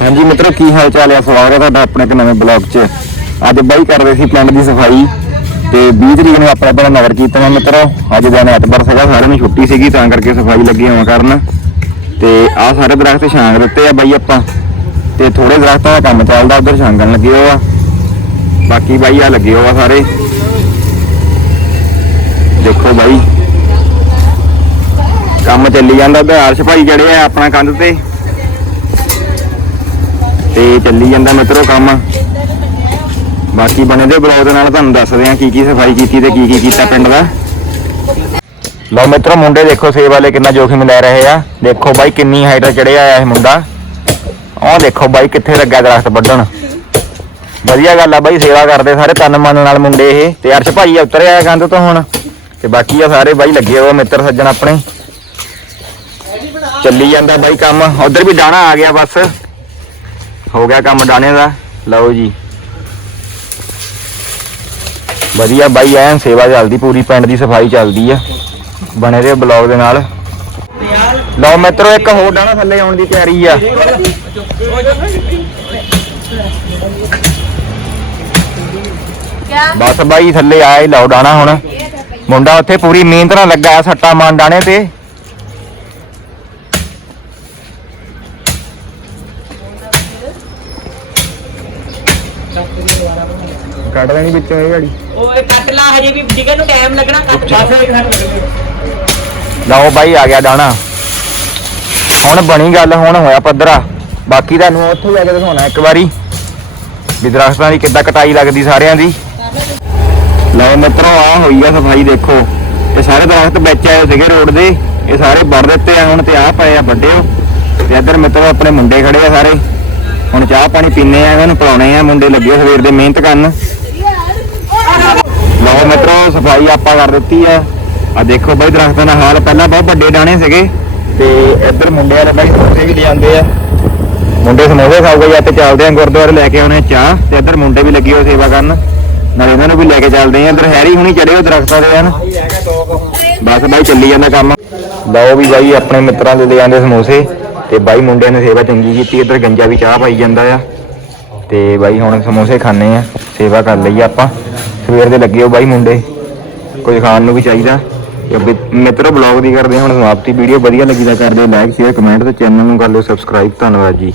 ਹਾਂਜੀ ਮਿੱਤਰੋ, ਕੀ ਹਾਲ ਚਾਲ ਹੈ ਸਵਾਗਤ ਹੈ ਤੁਹਾਡਾ ਆਪਣੇ ਇੱਕ ਨਵੇਂ ਬਲੌਗ 'ਚ। ਅੱਜ ਬਾਈ ਕਰ ਰਹੇ ਸੀ ਪਿੰਡ ਦੀ ਸਫ਼ਾਈ ਤੇ 20 ਤਰੀਕ ਨੂੰ ਆਪਣਾ ਪਿੰਡ ਨਗਰ ਕੀਰਤਨ ਹੈ ਮਿੱਤਰੋ। ਅੱਜ ਦਿਨ ਐਤਵਾਰ ਸੀਗਾ, ਸਾਰਿਆਂ ਨੂੰ ਛੁੱਟੀ ਸੀਗੀ, ਤਾਂ ਕਰਕੇ ਸਫ਼ਾਈ ਲੱਗੀ ਹੋਵਾਂ ਕਾਰਨ। ਤੇ ਆਹ ਸਾਰੇ ਦਰਖਤ ਛਾਂਗ ਦਿੱਤੇ ਆ ਬਾਈ ਆਪਾਂ। ਤੇ ਥੋੜੇ ਦਰਖਤਾਂ ਦਾ ਕੰਮ ਚੱਲਦਾ, ਉਧਰ ਛਾਂਗਣ ਲੱਗੇ ਹੋ ਆ। ਬਾਕੀ ਬਾਈ ਆ ਲੱਗੇ ਹੋ ਆ ਸਾਰੇ। ਦੇਖੋ ਬਾਈ। ਕੰਮ ਚੱਲੀ ਜਾਂਦਾ ਤੇ ਅਰਸ਼ ਭਾਈ ਜਿਹੜੇ ਆ ਆਪਣਾ ਕੰਧ ਤੇ। ਤੇ ਚੱਲੀ ਜਾਂਦਾ ਮਿੱਤਰੋ ਕੰਮ। ਬਾਕੀ ਬਣੇ ਦੇ ਬਲੌਗ ਦੇ ਨਾਲ, ਤੁਹਾਨੂੰ ਦੱਸਦੇ ਆ ਕੀ ਕੀ ਸਫ਼ਾਈ ਕੀਤੀ ਤੇ ਕੀ ਕੀ ਕੀਤਾ ਪਿੰਡ ਦਾ। ਲਓ ਮਿੱਤਰੋ, ਮੁੰਡੇ ਦੇਖੋ ਸੇਬ ਵਾਲੇ ਕਿੰਨਾ ਜੋਖਿਮ ਲੈ ਰਹੇ ਆ। ਦੇਖੋ ਬਾਈ ਕਿੰਨੀ ਹਾਈਟ ਚੜਿਆ ਆਇਆ ਇਹ ਮੁੰਡਾ। ਆਹ ਦੇਖੋ ਬਾਈ ਕਿੱਥੇ ਲੱਗਾ ਦਰਖਤ ਵੱਢਣ। ਵਧੀਆ ਗੱਲ ਆ ਬਾਈ, ਸੇਵਾ ਕਰਦੇ ਸਾਰੇ ਤਨ ਮਨ ਨਾਲ ਮੁੰਡੇ ਇਹ। ਤੇ ਅਰਸ਼ ਭਾਈ ਆ ਉਤਰਿਆ ਆ ਕੰਧ ਤੋਂ ਹੁਣ। ਤੇ ਬਾਕੀ ਆ ਸਾਰੇ ਬਾਈ ਲੱਗੇ ਹੋਏ ਮਿੱਤਰ ਸੱਜਣ ਆਪਣੇ। ਚੱਲੀ ਜਾਂਦਾ ਬਾਈ ਕੰਮ। ਉਧਰ ਵੀ ਡਾਣਾ ਆ ਗਿਆ ਬਸ। ਹੋ ਗਿਆ ਕੰਮ ਡਾਣੇ ਦਾ। ਲਓ ਜੀ। ਵਧੀਆ ਬਾਈ, ਐਨ ਸੇਵਾ ਚੱਲਦੀ, ਪੂਰੀ ਪਿੰਡ ਦੀ ਸਫ਼ਾਈ ਚੱਲਦੀ ਆ। ਬਣੇ ਰਹੇ ਬਲੌਗ ਦੇ ਨਾਲ। ਲਓ ਮਿੱਤਰੋ, ਇੱਕ ਹੋਰ ਡਾਣਾ ਥੱਲੇ ਆਉਣ ਦੀ ਤਿਆਰੀ ਆ। ਬਸ ਬਾਈ, ਥੱਲੇ ਆਇਆ ਲਓ ਡਾਣਾ ਹੁਣ। ਮੁੰਡਾ ਉੱਥੇ ਪੂਰੀ ਮਿਹਨਤ ਨਾਲ ਲੱਗਾ ਸੱਟਾ ਮਾਨ ਡਾਣੇ ਤੇ। ਕੱਢ ਲੈਣੀ ਵਿੱਚੋਂ ਇਹ ਗਾੜੀ। ਓਏ ਕੱਟ ਲਾ ਹਜੇ ਵੀ ਜਿਗਰ ਨੂੰ ਟਾਈਮ ਲੱਗਣਾ ਕੱਟ ਲਓ ਬਾਈ ਆ ਗਿਆ ਡਾਣਾ ਹੁਣ ਬਣੀ ਗੱਲ ਹੁਣ ਹੋਇਆ ਪੱਧਰਾ। ਬਾਕੀ ਤੁਹਾਨੂੰ ਉੱਥੇ ਜਾ ਕੇ ਦਿਖਾਉਣਾ ਇੱਕ ਵਾਰੀ। ਵੀ ਦਰਖਤਾਂ ਦੀ ਕਿੱਦਾਂ ਕਟਾਈ ਲੱਗਦੀ ਸਾਰਿਆਂ ਦੀ। ਲਓ ਮਿੱਤਰੋ ਆ ਹੋਈ ਆ ਸਫ਼ਾਈ ਦੇਖੋ। ਇਹ ਸਾਰੇ ਦਰਖਤ ਵਿੱਚ ਆਏ ਸੀਗੇ ਰੋਡ ਦੇ। ਇਹ ਸਾਰੇ ਵੱਢ ਦਿੱਤੇ ਆ ਹੁਣ ਤੇ ਆ ਪਏ ਆ ਵੱਡਿਓ ਤੇ ਇੱਧਰ ਮਿੱਤਰੋ ਆਪਣੇ ਮੁੰਡੇ ਖੜੇ ਆ ਸਾਰੇ। ਹੁਣ ਚਾਹ ਪਾਣੀ ਪੀਨੇ ਆ, ਇਹਨਾਂ ਨੂੰ ਪਿਲਾਉਣੇ ਆ, ਮੁੰਡੇ ਲੱਗੇ ਹੋਏ ਸਵੇਰ ਦੇ ਮਿਹਨਤ ਕਰਨ। ਲਓ ਮਿੱਤਰੋ, ਸਫ਼ਾਈ ਆਪਾਂ ਕਰ ਦਿੱਤੀ ਆ। ਆ ਦੇਖੋ ਬਾਈ, ਦਰਖਤਾਂ ਦਾ ਹਾਲ, ਪਹਿਲਾਂ ਬਹੁਤ ਵੱਡੇ ਡਾਣੇ ਸੀਗੇ, ਤੇ ਇੱਧਰ ਮੁੰਡਿਆਂ ਨੇ ਬਾਈ ਸਮੋਸੇ ਵੀ ਲਿਆਂਦੇ ਆ। ਮੁੰਡੇ ਸਮੋਸੇ ਖਾਊਗਾ ਜਾਂ ਤੇ ਚੱਲਦੇ ਆ ਗੁਰਦੁਆਰੇ ਲੈ ਕੇ ਆਉਣੇ ਚਾਹ, ਤੇ ਇੱਧਰ ਮੁੰਡੇ ਵੀ ਲੱਗੇ ਹੋਏ ਸੇਵਾ ਕਰਨ। ਨਾਲ ਇਹਨਾਂ ਨੂੰ ਵੀ ਲੈ ਕੇ ਚੱਲਦੇ ਆ, ਇੱਧਰ ਹੈਰੀ ਹੁਣੀ ਚੜੇ ਹੋ ਦਰਖਤਾਂ ਦੇ ਹਨ। ਬਸ ਬਾਈ, ਚੱਲੀ ਜਾਂਦਾ ਕੰਮ। ਲਓ ਵੀ ਬਾਈ, ਆਪਣੇ ਮਿੱਤਰਾਂ ਦੇ ਲੈ ਜਾਂਦੇ ਸਮੋਸੇ। ਤੇ ਬਾਈ ਮੁੰਡਿਆਂ ਨੇ ਸੇਵਾ ਚੰਗੀ ਕੀਤੀ, ਇੱਧਰ ਗੰਜਾ ਵੀ ਚਾਹ ਪਾਈ ਜਾਂਦਾ ਆ। ਤੇ ਬਾਈ ਹੁਣ ਸਮੋਸੇ ਖਾਣੇ ਆ, ਸੇਵਾ ਕਰ ਲਈ ਆਪਾਂ। ਸਵੇਰ ਦੇ ਲੱਗੇ ਹੋ ਬਾਈ ਮੁੰਡੇ, ਕੁਝ ਖਾਣ ਨੂੰ ਵੀ ਚਾਹੀਦਾ। ਤੇ ਬਿ- ਮਿੱਤਰੋ ਬਲੌਗ ਦੀ ਕਰਦੇ ਹੁਣ ਸਮਾਪਤੀ। ਵੀਡੀਓ ਵਧੀਆ ਲੱਗੀ ਤਾਂ ਕਰਦੇ ਲਾਈਕ ਸ਼ੇਅਰ ਕਮੈਂਟ ਤੇ ਚੈਨਲ ਨੂੰ ਕਰ ਲਿਓ ਸਬਸਕ੍ਰਾਈਬ ਧੰਨਵਾਦ ਜੀ।